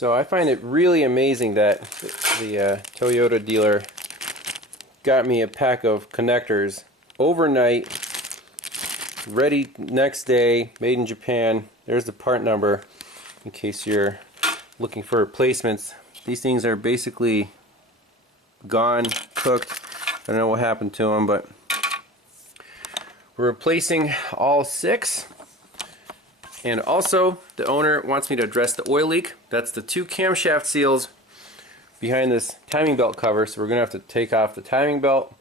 So I find it really amazing that the Toyota dealer got me a pack of connectors overnight, ready next day, made in Japan. There's the part number in case you're looking for replacements. These things are basically gone, cooked. I don't know what happened to them, but we're replacing all 6. And also, the owner wants me to address the oil leak. That's the 2 camshaft seals behind this timing belt cover, so we're going to have to take off the timing belt,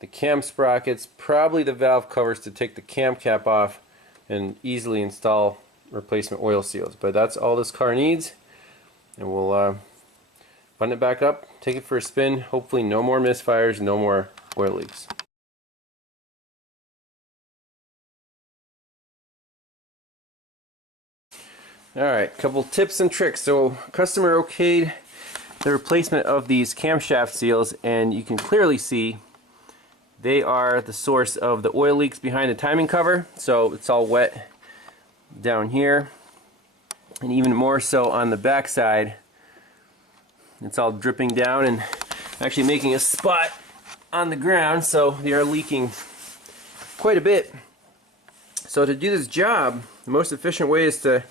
the cam sprockets, probably the valve covers to take the cam cap off and easily install replacement oil seals. But that's all this car needs, and we'll button it back up, take it for a spin. Hopefully no more misfires, no more oil leaks. Alright, couple tips and tricks. So customer okayed the replacement of these camshaft seals, and you can clearly see they are the source of the oil leaks behind the timing cover. So it's all wet down here, and even more so on the back side. It's all dripping down and actually making a spot on the ground, so they are leaking quite a bit. So to do this job, the most efficient way is to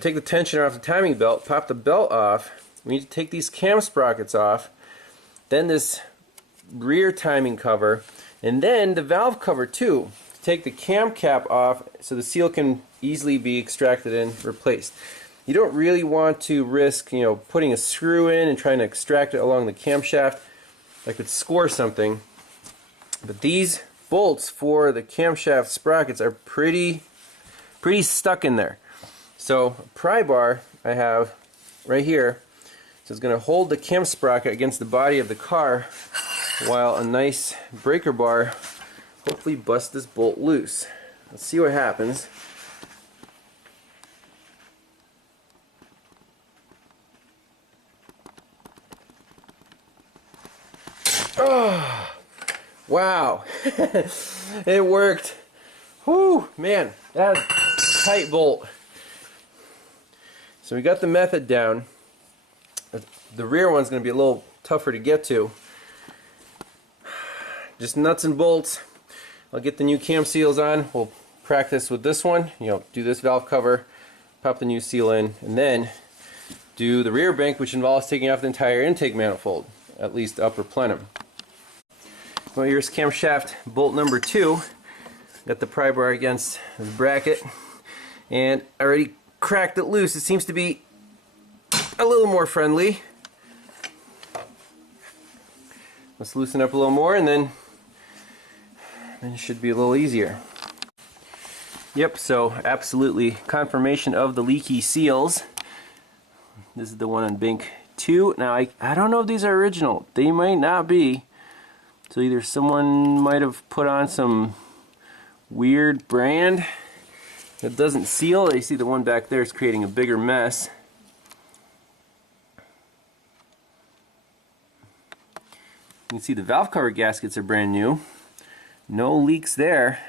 take the tension off the timing belt, pop the belt off. We need to take these cam sprockets off, then this rear timing cover, and then the valve cover too. Take the cam cap off so the seal can easily be extracted and replaced. You don't really want to risk, putting a screw in and trying to extract it along the camshaft. That could score something. But these bolts for the camshaft sprockets are pretty stuck in there. So a pry bar I have right here, so it's going to hold the cam sprocket against the body of the car, while a nice breaker bar hopefully busts this bolt loose. Let's see what happens. Oh, wow. It worked. Whew, man, that was a tight bolt. So we got the method down. The rear one's going to be a little tougher to get to. Just nuts and bolts. I'll get the new cam seals on. We'll practice with this one. Do this valve cover, pop the new seal in, and then do the rear bank, which involves taking off the entire intake manifold, at least upper plenum. Well, here's camshaft bolt number 2. Got the pry bar against the bracket, and I already cracked it loose. It seems to be a little more friendly. Let's loosen up a little more, and then it should be a little easier. Yep, so absolutely confirmation of the leaky seals. This is the one on bank 2. Now I don't know if these are original. They might not be. So either someone might have put on some weird brand that doesn't seal. You see the one back there is creating a bigger mess. You can see the valve cover gaskets are brand new. No leaks there.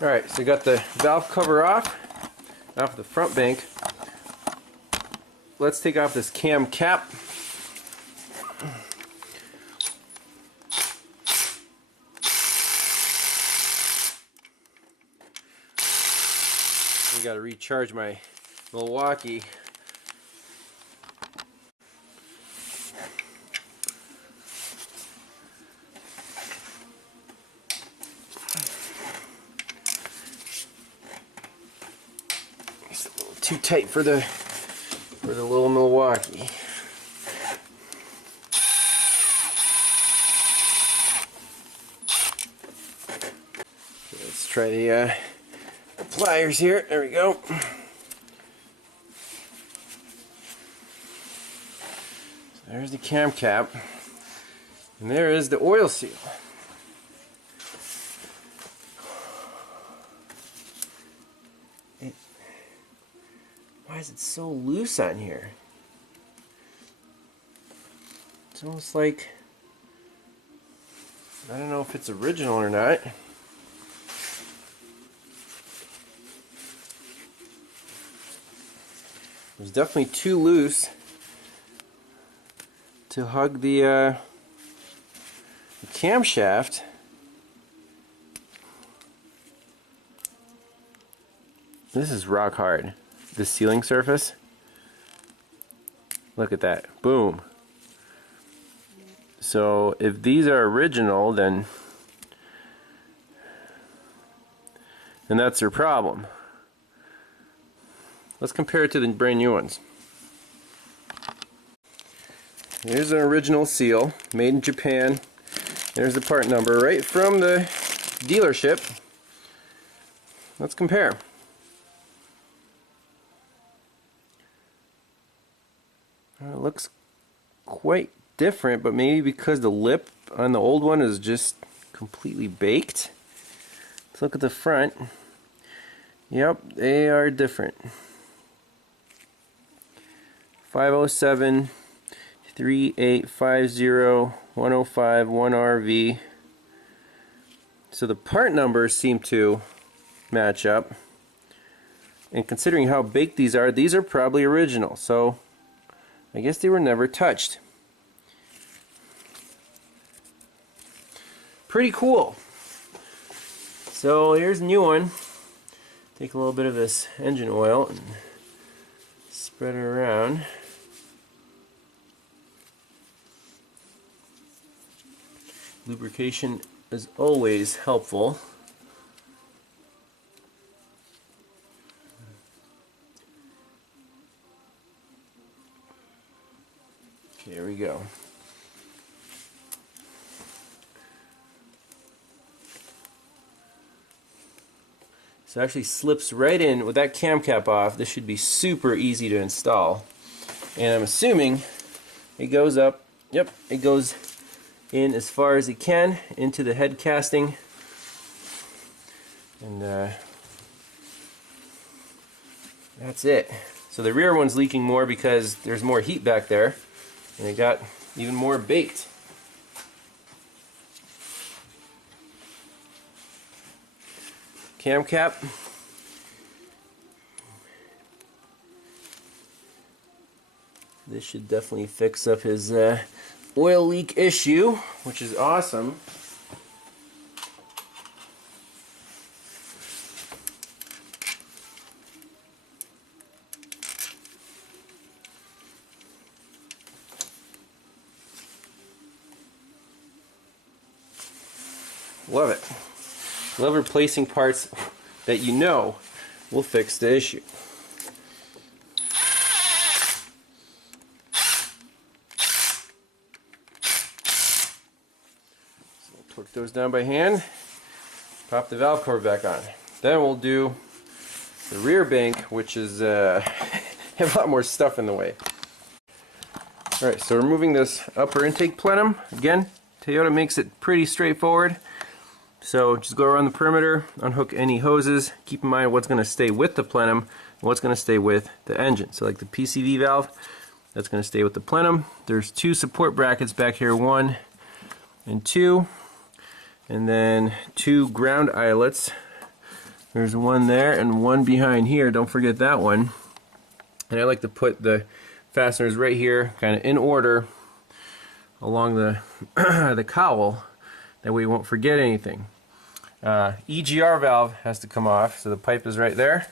Alright, so we got the valve cover off the front bank. Let's take off this cam cap. I gotta recharge my Milwaukee. It's a little too tight for the little Milwaukee. Let's try the pliers here. There we go. So there's the cam cap, and there is the oil seal. Why is it so loose on here? It's almost like, I don't know if it's original or not. It's definitely too loose to hug the camshaft. This is rock hard. This sealing surface. Look at that. Boom. So if these are original, then that's their problem. Let's compare it to the brand new ones. Here's an original seal, made in Japan. There's the part number right from the dealership. Let's compare. It looks quite different, but maybe because the lip on the old one is just completely baked. Let's look at the front. Yep, they are different. 507 3850 105 1RV. So the part numbers seem to match up. And considering how baked these are probably original. So I guess they were never touched. Pretty cool. So here's a new one. Take a little bit of this engine oil and spread it around. Lubrication is always helpful. Okay, here we go. So it actually slips right in with that cam cap off. This should be super easy to install. And I'm assuming it goes up. Yep, it goes in as far as it can into the head casting. And that's it. So the rear one's leaking more because there's more heat back there. And it got even more baked. Cam cap. This should definitely fix up his oil leak issue, which is awesome. Love it. Love replacing parts that you know will fix the issue. So we'll torque those down by hand. Pop the valve cover back on. Then we'll do the rear bank, which is have a lot more stuff in the way. Alright, so removing this upper intake plenum. Again, Toyota makes it pretty straightforward. So just go around the perimeter, unhook any hoses, keep in mind what's going to stay with the plenum and what's going to stay with the engine. So like the PCV valve, that's going to stay with the plenum. There's two support brackets back here, 1 and 2, and then 2 ground eyelets. There's one there and one behind here, don't forget that one. And I like to put the fasteners right here, kind of in order along the, the cowl, that way you won't forget anything. EGR valve has to come off, so the pipe is right there.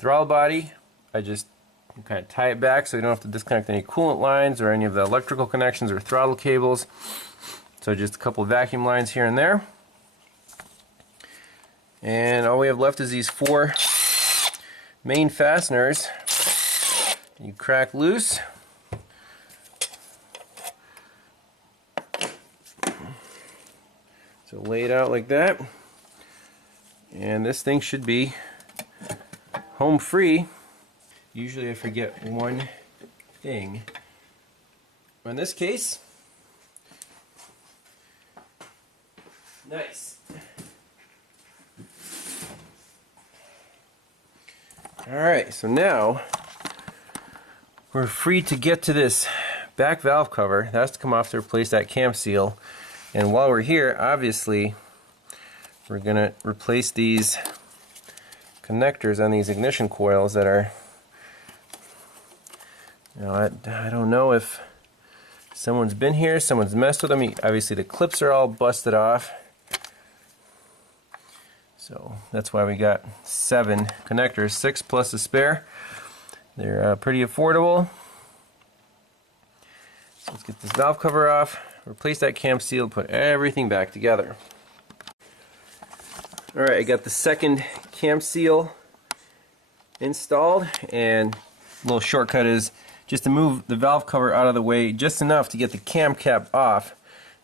Throttle body, I just kind of tie it back so you don't have to disconnect any coolant lines or any of the electrical connections or throttle cables. So just a couple of vacuum lines here and there. And all we have left is these 4 main fasteners. You crack loose. So lay it out like that. And this thing should be home free. Usually I forget one thing. In this case, nice. Alright, so now we're free to get to this back valve cover. That has to come off to replace that cam seal. And while we're here, obviously, we're going to replace these connectors on these ignition coils that are Now, I don't know if someone's been here, someone's messed with them. Obviously the clips are all busted off. So that's why we got 7 connectors, 6 plus a spare. They're pretty affordable. So let's get this valve cover off, replace that cam seal, put everything back together. Alright, I got the second cam seal installed, and a little shortcut is just to move the valve cover out of the way just enough to get the cam cap off.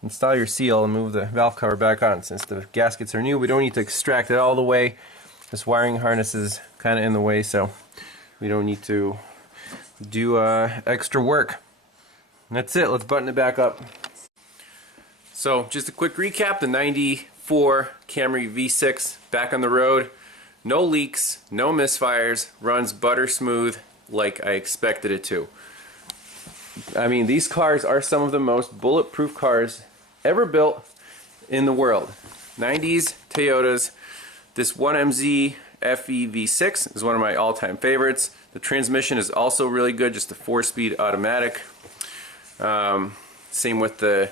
Install your seal and move the valve cover back on. Since the gaskets are new, we don't need to extract it all the way. This wiring harness is kind of in the way, so we don't need to do extra work. And that's it. Let's button it back up. So just a quick recap, the 94 Camry V6 back on the road. No leaks, no misfires, runs butter smooth like I expected it to. I mean, these cars are some of the most bulletproof cars ever built in the world. 90s Toyotas. This 1MZ FE V6 is one of my all-time favorites. The transmission is also really good, just a 4-speed automatic. Same with the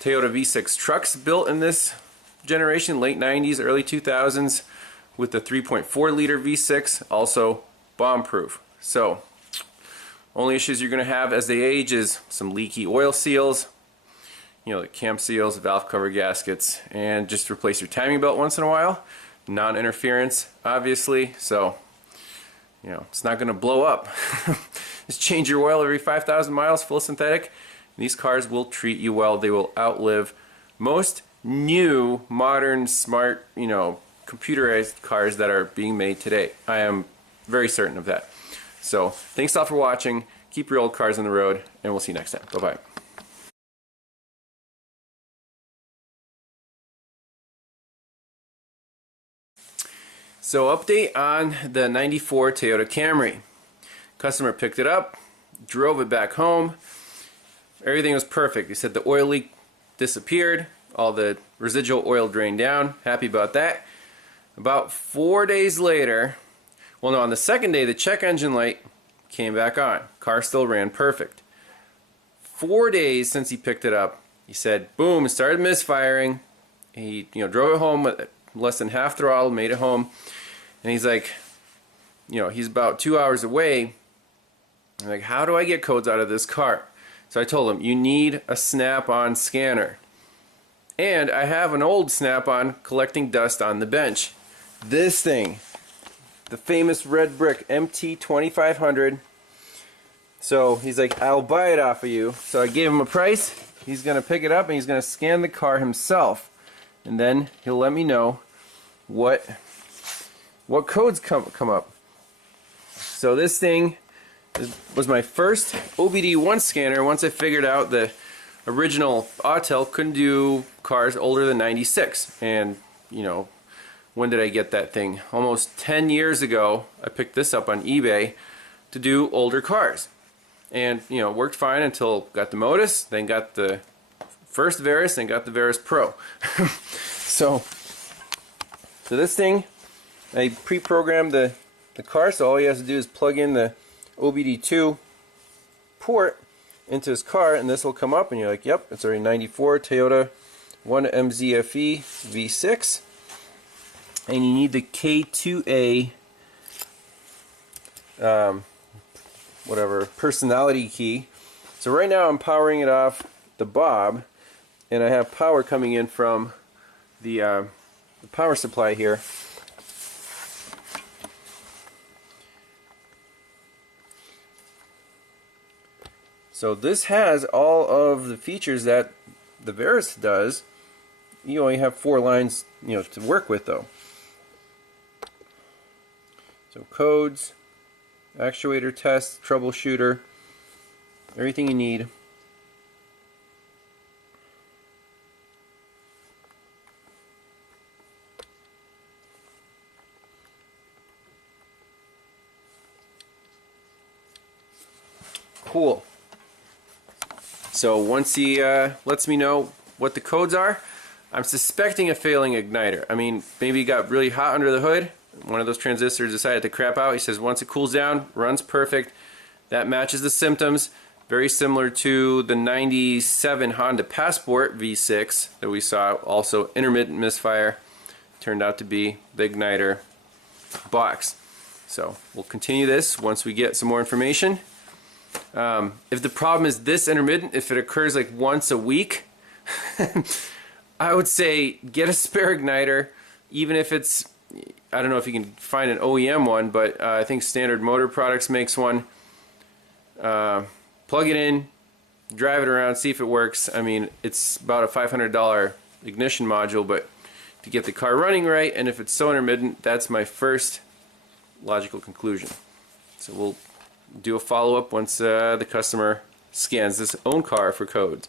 Toyota V6 trucks built in this generation, late 90s, early 2000s, with the 3.4 liter V6, also bomb-proof. So, only issues you're going to have as they age is some leaky oil seals, you know, the cam seals, valve cover gaskets, and just replace your timing belt once in a while. Non-interference, obviously, so, you know, it's not going to blow up. Just change your oil every 5,000 miles, full synthetic. These cars will treat you well. They will outlive most new, modern, smart, you know, computerized cars that are being made today. I am very certain of that. So, thanks all for watching. Keep your old cars on the road, and we'll see you next time. Bye-bye. So, update on the 94 Toyota Camry. Customer picked it up, drove it back home. Everything was perfect. He said the oil leak disappeared, all the residual oil drained down. Happy about that. About 4 days later, well, no, on the second day, the check engine light came back on. Car still ran perfect. 4 days since he picked it up, he said, boom, it started misfiring. He, you know, drove it home with less than half throttle, made it home, and he's like, you know, he's about 2 hours away. I'm like, how do I get codes out of this car? So I told him, you need a snap-on scanner. And I have an old snap-on collecting dust on the bench. This thing, the famous red brick MT2500. So he's like, I'll buy it off of you. So I gave him a price. He's going to pick it up and he's going to scan the car himself. And then he'll let me know what codes come up. So this thing was my first OBD1 scanner once I figured out the original Autel couldn't do cars older than 96. And, you know, when did I get that thing? Almost 10 years ago, I picked this up on eBay to do older cars. And, you know, it worked fine until got the Modus, then got the first Verus, then got the Verus Pro. So this thing, I pre-programmed the car, so all he has to do is plug in the OBD2 port into his car, and this will come up, and you're like, yep, it's already 94 Toyota 1MZFE V6. And you need the K2A whatever personality key. So right now I'm powering it off the Bob, and I have power coming in from the power supply here. So this has all of the features that the Verus does. You only have 4 lines, you know, to work with though. So codes, actuator test, troubleshooter, everything you need. Cool. So once he lets me know what the codes are, I'm suspecting a failing igniter. I mean, maybe it got really hot under the hood. One of those transistors decided to crap out. He says once it cools down, runs perfect. That matches the symptoms. Very similar to the 97 Honda Passport V6 that we saw, also intermittent misfire. Turned out to be the igniter box. So we'll continue this once we get some more information. If the problem is this intermittent, if it occurs like once a week, I would say get a spare igniter, even if it's, I don't know if you can find an OEM one, but I think Standard Motor Products makes one. Plug it in, drive it around, see if it works. I mean, it's about a $500 ignition module, but to get the car running right, and if it's so intermittent, that's my first logical conclusion. So we'll do a follow-up once the customer scans this own car for codes.